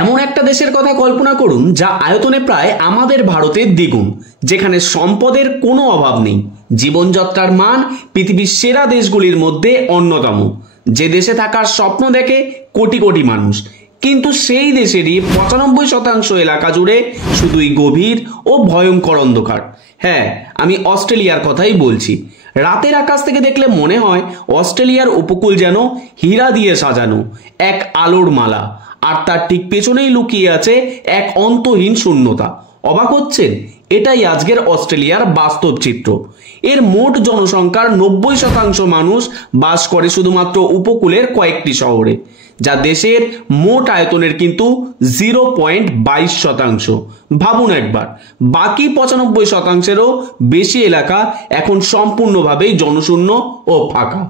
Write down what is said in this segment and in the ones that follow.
এমন একটা দেশের কথা কল্পনা করুন যা আয়তনে প্রায় আমাদের ভারতের দ্বিগুণ, যেখানে সম্পদের কোনো অভাব নেই, জীবনযাত্রার মান পৃথিবীর সেরা দেশগুলির মধ্যে অন্যতম, যে দেশে থাকার স্বপ্ন দেখে কোটি কোটি মানুষ। কিন্তু সেই দেশেরই 95% এলাকা জুড়ে শুধুই গভীর ও ভয়ঙ্কর অন্ধকার। হ্যাঁ, আমি অস্ট্রেলিয়ার কথাই বলছি। রাতের আকাশ থেকে দেখলে মনে হয় অস্ট্রেলিয়ার উপকূল যেন হীরা দিয়ে সাজানো এক আলোর মালা, আর তার ঠিক পেছনেই লুকিয়ে আছে এক অন্তহীন শূন্যতা। অবাক হচ্ছেন? এটাই আজকের অস্ট্রেলিয়ার বাস্তব চিত্র। এর মোট জনসংখ্যার 90% মানুষ বাস করে শুধুমাত্র উপকূলের কয়েকটি শহরে, যা দেশের মোট আয়তনের কিন্তু 0.22%। ভাবুন একবার, বাকি 95%-এরও বেশি এলাকা এখন সম্পূর্ণভাবেই জনশূন্য ও ফাঁকা।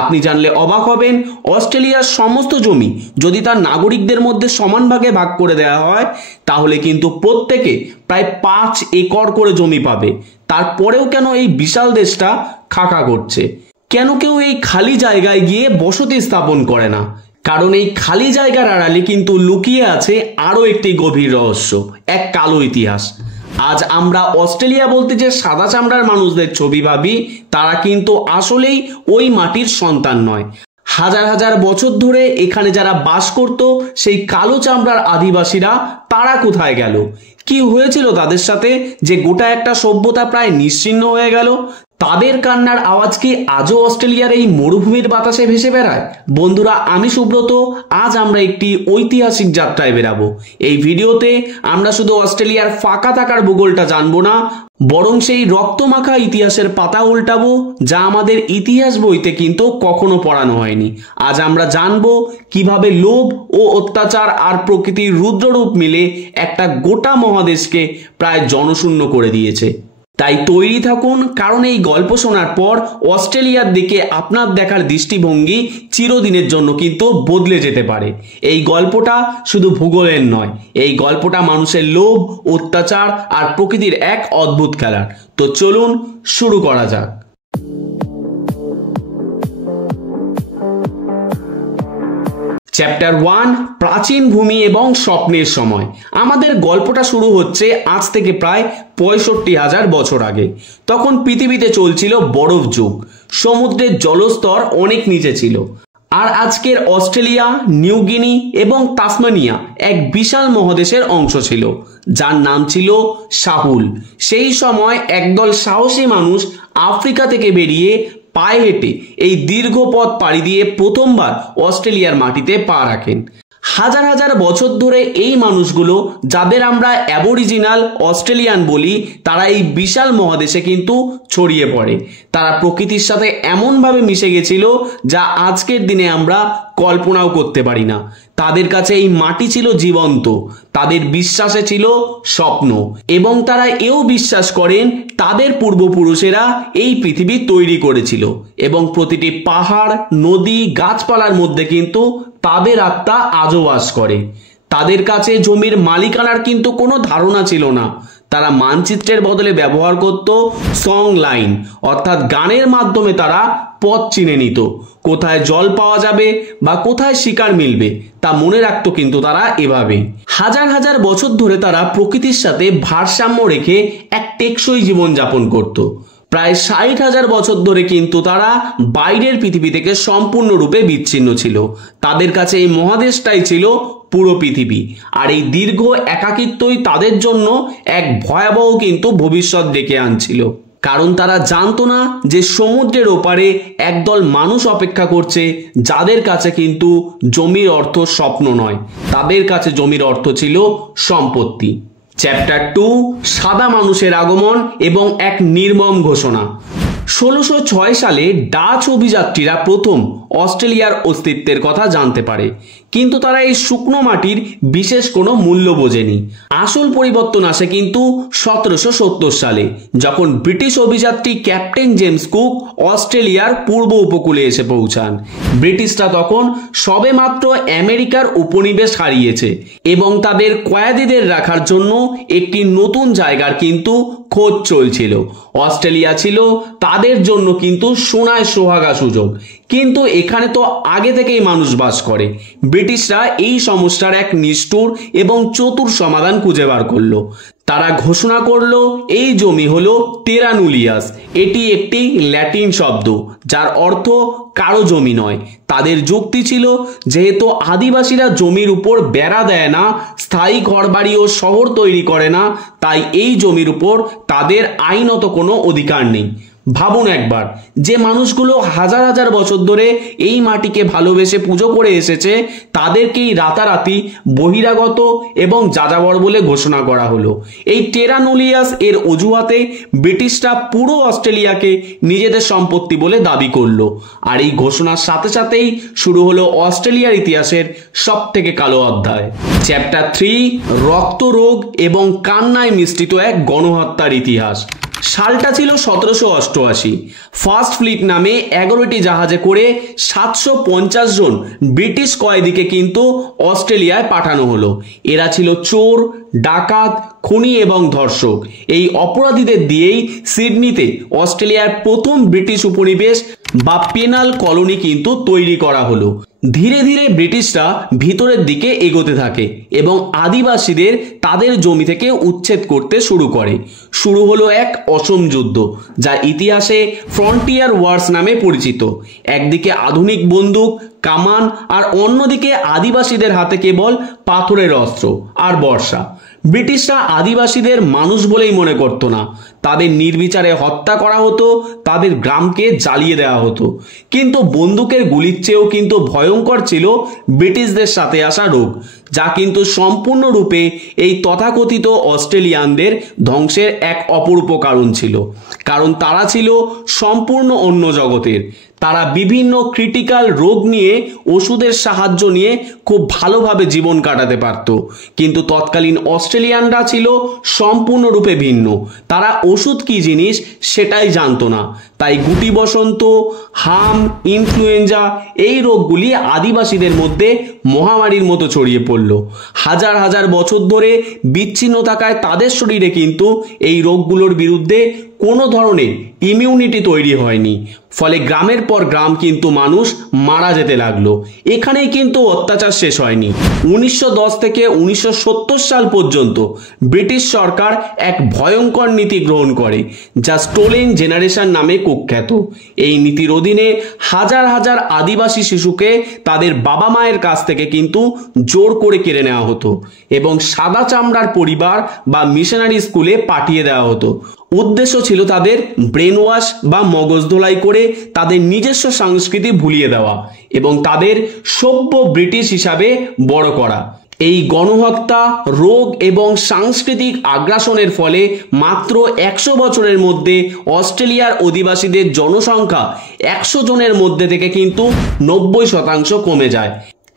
আপনি জানলে অবাক হবেন, অস্ট্রেলিয়ার সমস্ত জমি যদি তার নাগরিকদের মধ্যে সমান ভাগে ভাগ করে দেওয়া হয়, তাহলে কিন্তু প্রত্যেকে প্রায় 5 একর করে জমি পাবে। তারপরেও কেন এই বিশাল দেশটা খাকা করছে? কেন কেউ এই খালি জায়গায় গিয়ে বসতি স্থাপন করে না? কারণ এই খালি জায়গার আড়ালে কিন্তু লুকিয়ে আছে আরো একটি গভীর রহস্য, এক কালো ইতিহাস। আজ আমরা অস্ট্রেলিয়া বলতে যে সাদা চামড়ার মানুষদের ছবি ভাবি, তারা কিন্তু আসলেই ওই মাটির সন্তান নয়। হাজার হাজার বছর ধরে এখানে যারা বাস করত, সেই কালো চামড়ার আদিবাসীরা, তারা কোথায় গেল? কি হয়েছিল তাদের সাথে যে গোটা একটা সভ্যতা প্রায় নিশ্চিহ্ন হয়ে গেল? তাদের কান্নার আওয়াজ কি আজও অস্ট্রেলিয়ার এই মরুভূমির বাতাসে ভেসে বেড়ায়? বন্ধুরা, আমি সুব্রত। আজ আমরা একটি ঐতিহাসিক যাত্রায় বেরাবো। এই ভিডিওতে আমরা শুধু অস্ট্রেলিয়ার ফাঁকা থাকার ভূগোলটা জানবো না, বরং সেই রক্তমাখা ইতিহাসের পাতা উল্টাবো, যা আমাদের ইতিহাস বইতে কিন্তু কখনো পড়ানো হয়নি। আজ আমরা জানবো কিভাবে লোভ ও অত্যাচার আর প্রকৃতির রুদ্ররূপ মিলে একটা গোটা মহাদেশকে প্রায় জনশূন্য করে দিয়েছে। তাই তৈরি থাকুন, কারণ এই গল্প শোনার পর অস্ট্রেলিয়ার দিকে আপনার দেখার দৃষ্টিভঙ্গি চিরদিনের জন্য কিন্তু বদলে যেতে পারে। এই গল্পটা শুধু ভূগোলের নয়, এই গল্পটা মানুষের লোভ, অত্যাচার আর প্রকৃতির এক অদ্ভুত খেলার। তো চলুন শুরু করা যাক। চ্যাপ্টার 1, প্রাচীন ভূমি এবং স্বপ্নের সময়। আমাদের গল্পটা শুরু হচ্ছে আজ থেকে প্রায় 65,000 বছর আগে। তখন পৃথিবীতে চলছিল বরফ যুগ, সমুদ্রের জলস্তর অনেক নিচে ছিল, আর আজকের অস্ট্রেলিয়া, নিউ গিনি এবং তাসমানিয়া এক বিশাল মহাদেশের অংশ ছিল, যার নাম ছিল সাহুল। সেই সময় একদল সাহসী মানুষ আফ্রিকা থেকে বেরিয়ে পায়ে হেঁটে এই দীর্ঘ পথ পাড়ি দিয়ে প্রথমবার অস্ট্রেলিয়ার মাটিতে পা রাখেন। হাজার হাজার বছর ধরে এই মানুষগুলো, যাদের আমরা অ্যাবরিজিনাল অস্ট্রেলিয়ান বলি, তারা এই বিশাল মহাদেশে কিন্তু ছড়িয়ে পড়ে। তারা প্রকৃতির সাথে এমনভাবে মিশে গেছিল যা আজকের দিনে আমরা কল্পনাও করতে পারি না। তাদের কাছে এই মাটি ছিল জীবন্ত, তাদের বিশ্বাসে ছিল স্বপ্ন, এবং তারা এও বিশ্বাস করেন তাদের পূর্বপুরুষেরা এই পৃথিবী তৈরি করেছিল, এবং প্রতিটি পাহাড়, নদী, গাছপালার মধ্যে কিন্তু তাদের আত্মা আজও বাস করে। তাদের কাছে জমির মালিকানার কিন্তু কোনো ধারণা ছিল না। তারা মানচিত্রের বদলে ব্যবহার করত সং লাইন, অর্থাৎ গানের মাধ্যমে তারা পথ চিনে নিত। কোথায় জল পাওয়া যাবে বা কোথায় শিকার মিলবে তা মনে রাখতো কিন্তু তারা এভাবে। হাজার হাজার বছর ধরে তারা প্রকৃতির সাথে ভারসাম্য রেখে এক টেকসই জীবনযাপন করত। প্রায় 60,000 বছর ধরে কিন্তু তারা বাইরের পৃথিবী থেকে সম্পূর্ণরূপে বিচ্ছিন্ন ছিল। তাদের কাছে এই মহাদেশটাই ছিল পুরো পৃথিবী, আর এই দীর্ঘ একাকিত্বই তাদের জন্য এক ভয়াবহ কিন্তু ভবিষ্যৎ ডেকে আনছিল। কারণ তারা জানতো না যে সমুদ্রের ওপারে একদল মানুষ অপেক্ষা করছে, যাদের কাছে কিন্তু জমির অর্থ স্বপ্ন নয়, তাদের কাছে জমির অর্থ ছিল সম্পত্তি। চ্যাপ্টার 2, সাদা মানুষের আগমন এবং এক নির্মম ঘোষণা। 1606 সালে ডাচ অভিযাত্রীরা প্রথম অস্ট্রেলিয়ার অস্তিত্বের কথা জানতে পারে, কিন্তু তারা এই শুকনো মাটির বিশেষ কোনো মূল্য বোঝেনি। আসল পরিবর্তন আসে কিন্তু 1770 সালে, যখন ব্রিটিশ অভিযাত্রী ক্যাপ্টেন জেমস কুক অস্ট্রেলিয়ার পূর্ব উপকূলে এসে পৌঁছান। ব্রিটিশরা তখন সবেমাত্র আমেরিকার উপনিবেশ হারিয়েছে, এবং তাদের কয়েদিদের রাখার জন্য একটি নতুন জায়গার কিন্তু খোঁজ চলছিল। অস্ট্রেলিয়া ছিল তাদের জন্য কিন্তু সোনায় সোহাগা সুযোগ, কিন্তু এখানে তো আগে থেকেই মানুষ বাস করে। ব্রিটিশরা এই সমস্যার এক নিষ্ঠুর এবং চতুর সমাধান খুঁজে বার করলো। তারা ঘোষণা করলো এই জমি হলো টেরা নুলিয়াস। এটি একটি ল্যাটিন শব্দ যার অর্থ কারো জমি নয়। তাদের যুক্তি ছিল, যেহেতু আদিবাসীরা জমির উপর বেড়া দেয় না, স্থায়ী ঘরবাড়ি ও শহর তৈরি করে না, তাই এই জমির উপর তাদের আইনত কোনো অধিকার নেই। ভাবুন একবার, যে মানুষগুলো হাজার হাজার বছর ধরে এই মাটিকে ভালোবেসে পুজো করে এসেছে, তাদেরকেই রাতারাতি বহিরাগত এবং যাযাবর বলে ঘোষণা করা হলো। এই টেরা নুলিয়াস এর অজুহাতে ব্রিটিশরা পুরো অস্ট্রেলিয়াকে নিজেদের সম্পত্তি বলে দাবি করলো। আর এই ঘোষণার সাথে সাথেই শুরু হলো অস্ট্রেলিয়ার ইতিহাসের সব থেকে কালো অধ্যায়। চ্যাপ্টার 3, রক্ত, রোগ এবং কান্নায় মিশ্রিত এক গণহত্যার ইতিহাস। সালটা ছিল 1788। ফার্স্ট ফ্লিট নামে 11টি জাহাজে করে 750 জন ব্রিটিশ কয়েদিকে কিন্তু অস্ট্রেলিয়ায় পাঠানো হলো। এরা ছিল চোর, ডাকাত, খুনি এবং ধর্ষক। এই অপরাধীদের দিয়েই সিডনিতে অস্ট্রেলিয়ার প্রথম ব্রিটিশ উপনিবেশ বা পেনাল কলোনি কিন্তু তৈরি করা হলো। ধীরে ধীরে ব্রিটিশরা ভিতরের দিকে এগোতে থাকে এবং আদিবাসীদের তাদের জমি থেকে উচ্ছেদ করতে শুরু করে। শুরু হলো এক অসম যুদ্ধ, যা ইতিহাসে ফ্রন্টিয়ার ওয়ার্স নামে পরিচিত। একদিকে আধুনিক বন্দুক, কামান, আর অন্যদিকে আদিবাসীদের হাতে কেবল পাথরের অস্ত্র আর বর্ষা। ব্রিটিশরা আদিবাসীদের মানুষ বলেই মনে করত না। তাদের নির্বিচারে হত্যা করা হতো, তাদের গ্রামকে জ্বালিয়ে দেওয়া হতো। কিন্তু বন্দুকের গুলির চেয়েও কিন্তু ভয়ঙ্কর ছিল ব্রিটিশদের সাথে আসা রোগ, যা কিন্তু সম্পূর্ণরূপে এই তথাকথিত অস্ট্রেলিয়ানদের ধ্বংসের এক অপূর্ব কারণ ছিল। কারণ তারা ছিল সম্পূর্ণ অন্য জগতের। তারা বিভিন্ন ক্রিটিক্যাল রোগ নিয়ে ওষুধের সাহায্য নিয়ে খুব ভালোভাবে জীবন কাটাতে পারত। কিন্তু তৎকালীন অস্ট্রেলিয়ানরা ছিল সম্পূর্ণরূপে ভিন্ন। তারা ওষুধ কি জিনিস সেটাই জানতো না। তাই গুটি বসন্ত, হাম, ইনফ্লুয়েঞ্জা এই রোগগুলি আদিবাসীদের মধ্যে মহামারীর মতো ছড়িয়ে পড়ল। হাজার হাজার বছর ধরে বিচ্ছিন্ন থাকায় তাদের শরীরে কিন্তু এই রোগগুলোর বিরুদ্ধে কোনো ধরনের ইমিউনিটি তৈরি হয়নি। ফলে গ্রামের পর গ্রাম কিন্তু মানুষ মারা যেতে লাগলো। এখানেই কিন্তু অত্যাচার শেষ হয়নি। 1910 থেকে 1970 সাল পর্যন্ত ব্রিটিশ সরকার এক ভয়ঙ্কর নীতি গ্রহণ করে, যা স্টোলেন জেনারেশন নামে কুখ্যাত। এই নীতির অধীনে হাজার হাজার আদিবাসী শিশুকে তাদের বাবা মায়ের কাছ থেকে কিন্তু জোর করে কেড়ে নেওয়া হতো এবং সাদা চামড়ার পরিবার বা মিশনারি স্কুলে পাঠিয়ে দেওয়া হতো। উদ্দেশ্য ছিল তাদের ব্রেন ওয়াশ বা মগজ ধোলাই করে তাদের নিজস্ব সংস্কৃতি ভুলিয়ে দেওয়া এবং তাদের সভ্য ব্রিটিশ হিসাবে বড় করা। এই গণহত্যা, রোগ এবং সাংস্কৃতিক আগ্রাসনের ফলে মাত্র 100 বছরের মধ্যে অস্ট্রেলিয়ার অধিবাসীদের জনসংখ্যা 100 জনের মধ্যে থেকে কিন্তু 90% কমে যায়।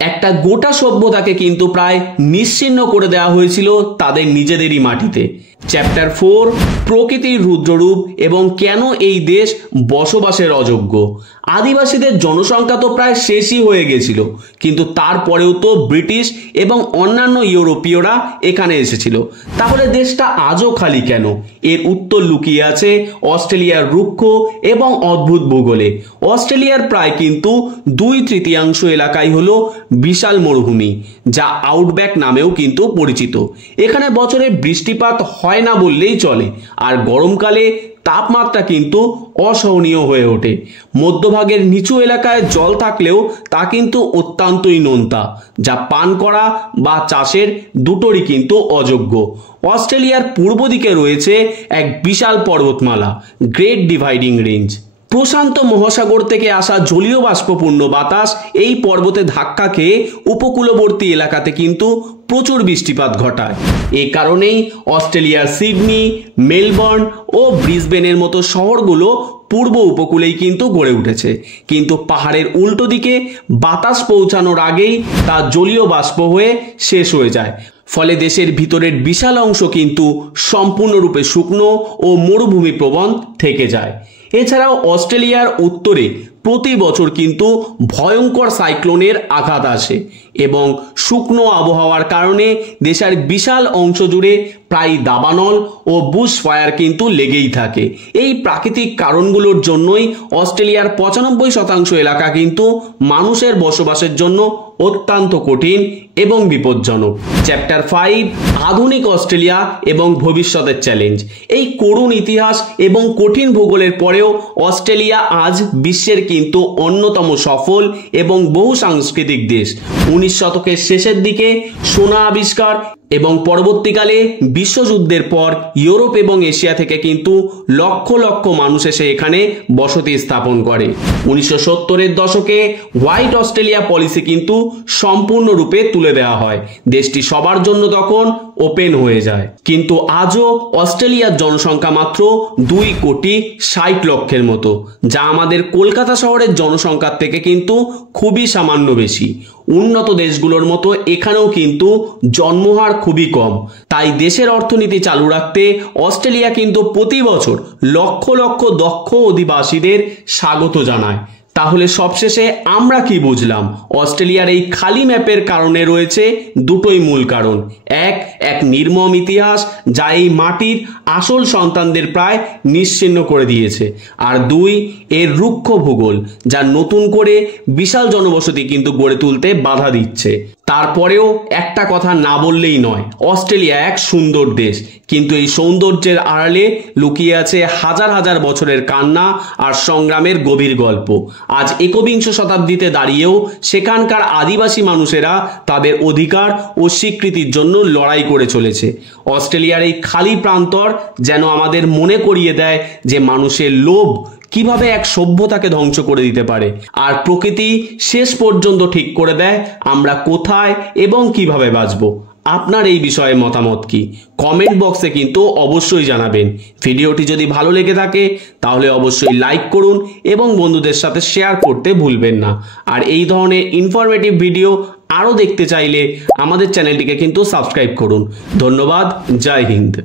একটা গোটা সভ্যতাকে কিন্তু প্রায় নিশ্চিহ্ন করে দেওয়া হয়েছিল তাদের নিজেদেরই মাটিতে। চ্যাপ্টার 4, প্রকৃতির রুদ্ররূপ এবং কেন এই দেশ বসবাসের অযোগ্য। আদিবাসীদের জনসংখ্যা তো প্রায় শেষই হয়ে গেছিল, কিন্তু তারপরেও তো ব্রিটিশ এবং অন্যান্য ইউরোপীয়রা এখানে এসেছিল। তাহলে দেশটা আজও খালি কেন? এর উত্তর লুকিয়ে আছে অস্ট্রেলিয়ার রুক্ষ এবং অদ্ভুত ভূগোলে। অস্ট্রেলিয়ার প্রায় কিন্তু 2/3 এলাকাই হলো বিশাল মরুভূমি, যা আউটব্যাক নামেও কিন্তু পরিচিত। এখানে বছরে বৃষ্টিপাত হয় না বললেই চলে, আর গরমকালে তাপমাত্রা কিন্তু অসহনীয় হয়ে ওঠে। মধ্যভাগের নিচু এলাকায় জল থাকলেও তা কিন্তু অত্যন্তই নোনতা, যা পান করা বা চাষের দুটোরই কিন্তু অযোগ্য। অস্ট্রেলিয়ার পূর্ব দিকে রয়েছে এক বিশাল পর্বতমালা, গ্রেট ডিভাইডিং রেঞ্জ। প্রশান্ত মহাসাগর থেকে আসা জলীয় বাষ্পপূর্ণ বাতাস এই পর্বতে ধাক্কা খেয়ে উপকূলবর্তী এলাকাতে কিন্তু প্রচুর বৃষ্টিপাত ঘটায়। এ কারণেই অস্ট্রেলিয়ার সিডনি, মেলবোর্ন ও ব্রিসবেনের মতো শহরগুলো পূর্ব উপকূলেই কিন্তু গড়ে উঠেছে। কিন্তু পাহাড়ের উল্টো দিকে বাতাস পৌঁছানোর আগেই তা জলীয় বাষ্প হয়ে শেষ হয়ে যায়। ফলে দেশের ভিতরের বিশাল অংশ কিন্তু সম্পূর্ণরূপে শুকনো ও মরুভূমি প্রবণ থেকে যায়। এছাড়াও অস্ট্রেলিয়ার উত্তরে প্রতি বছর কিন্তু ভয়ঙ্কর সাইক্লোনের আঘাত আসে। এবং শুকনো আবহাওয়ার কারণে দেশের বিশাল অংশ জুড়ে প্রায় দাবানল ও বুশ ফায়ার কিন্তু লেগেই থাকে। এই প্রাকৃতিক কারণগুলোর জন্যই অস্ট্রেলিয়ার 95% এলাকা কিন্তু মানুষের বসবাসের জন্য অত্যন্ত কঠিন এবং বিপজ্জনক। চ্যাপ্টার 5, আধুনিক অস্ট্রেলিয়া এবং ভবিষ্যতের চ্যালেঞ্জ। এই করুণ ইতিহাস এবং কঠিন ভূগোলের পরেও অস্ট্রেলিয়া আজ বিশ্বের কিন্তু অন্যতম সফল এবং বহু সাংস্কৃতিক দেশ। 19 শতকের শেষের দিকে সোনা আবিষ্কার এবং পরবর্তীকালে বিশ্বযুদ্ধের পর ইউরোপ এবং এশিয়া থেকে কিন্তু লক্ষ লক্ষ মানুষ এসে এখানে বসতি স্থাপন করে। 1970-এর দশকে হোয়াইট অস্ট্রেলিয়া পলিসি কিন্তু সম্পূর্ণরূপে তুলে দেওয়া হয়। দেশটি সবার জন্য তখন ওপেন হয়ে যায়। কিন্তু আজও অস্ট্রেলিয়ার জনসংখ্যা মাত্র 2,60,00,000 মতো, যা আমাদের কলকাতা শহরের জনসংখ্যার থেকে কিন্তু খুবই সামান্য বেশি। উন্নত দেশগুলোর মতো এখানেও কিন্তু জন্মহার খুবই কম। তাই দেশের অর্থনীতি চালু রাখতে অস্ট্রেলিয়া কিন্তু প্রতি বছর লক্ষ লক্ষ দক্ষ অধিবাসীদের স্বাগত জানায়। তাহলে সবশেষে আমরা কি বুঝলাম? অস্ট্রেলিয়ার এই খালি ম্যাপের কারণে রয়েছে দুটোই মূল কারণ। এক নির্মম ইতিহাস যা এই মাটির আসল সন্তানদের প্রায় নিশ্চিহ্ন করে দিয়েছে, আর 2, এর রুক্ষ ভূগোল যা নতুন করে বিশাল জনবসতি কিন্তু গড়ে তুলতে বাধা দিচ্ছে। তারপরেও একটা কথা না বললেই নয়, অস্ট্রেলিয়া এক সুন্দর দেশ, কিন্তু এই সৌন্দর্যের আড়ালে লুকিয়ে আছে হাজার হাজার বছরের কান্না আর সংগ্রামের গভীর গল্প। আজ 21 শতাব্দীতে দাঁড়িয়েও সেখানকার আদিবাসী মানুষেরা তাদের অধিকার ও স্বীকৃতির জন্য লড়াই করে চলেছে। অস্ট্রেলিয়ার এই খালি প্রান্তর যেন আমাদের মনে করিয়ে দেয় যে মানুষের লোভ কিভাবে এক সভ্যতাকে ধ্বংস করে দিতে পারে, আর প্রকৃতি শেষ পর্যন্ত ঠিক করে দেয় আমরা কোথায় এবং কিভাবে বাঁচব। আপনার এই বিষয়ে মতামত কি? কমেন্ট বক্সে কিন্তু অবশ্যই জানাবেন। ভিডিওটি যদি ভালো লেগে থাকে তাহলে অবশ্যই লাইক করুন এবং বন্ধুদের সাথে শেয়ার করতে ভুলবেন না। আর এই ধরনের ইনফরমেটিভ ভিডিও আরও দেখতে চাইলে আমাদের চ্যানেলটিকে কিন্তু সাবস্ক্রাইব করুন। ধন্যবাদ। জয় হিন্দ।